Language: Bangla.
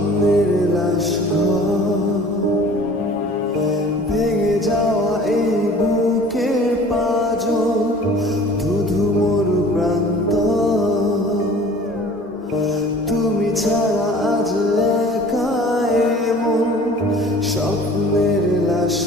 স্বপ্নের লাশ ভেঙে যাওয়া এই বুকের পাঁজর, ধুধু মরু প্রান্ত। তুমি ছাড়া আজ একা এমন স্বপ্নের লাশ।